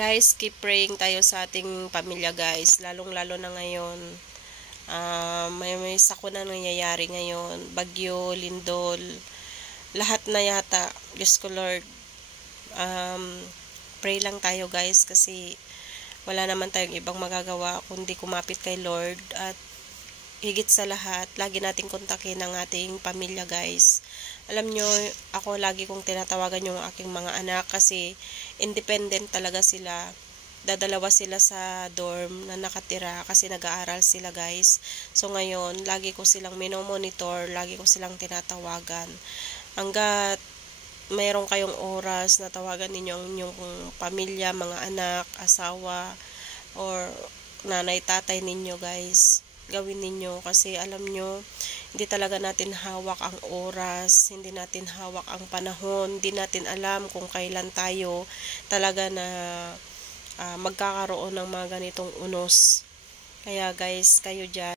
Guys, keep praying tayo sa ating pamilya guys. Lalong-lalo na ngayon. May sakuna nangyayari ngayon. Bagyo, lindol. Lahat na yata. Diyos ko Lord. Pray lang tayo guys kasi wala naman tayong ibang magagawa kundi kumapit kay Lord. At higit sa lahat, lagi nating kontakin ang ating pamilya guys. Alam nyo, ako lagi kong tinatawagan yung aking mga anak kasi independent talaga sila. Dadalawa sila sa dorm na nakatira kasi nag-aaral sila guys. So ngayon, lagi ko silang minomonitor, lagi ko silang tinatawagan. Hanggat mayroon kayong oras na tawagan ninyo ang inyong pamilya, mga anak, asawa, or nanay, tatay ninyo guys, gawin ninyo kasi alam nyo, hindi talaga natin hawak ang oras, hindi natin hawak ang panahon, hindi natin alam kung kailan tayo talaga na magkakaroon ng mga ganitong unos. Kaya guys, kayo dyan,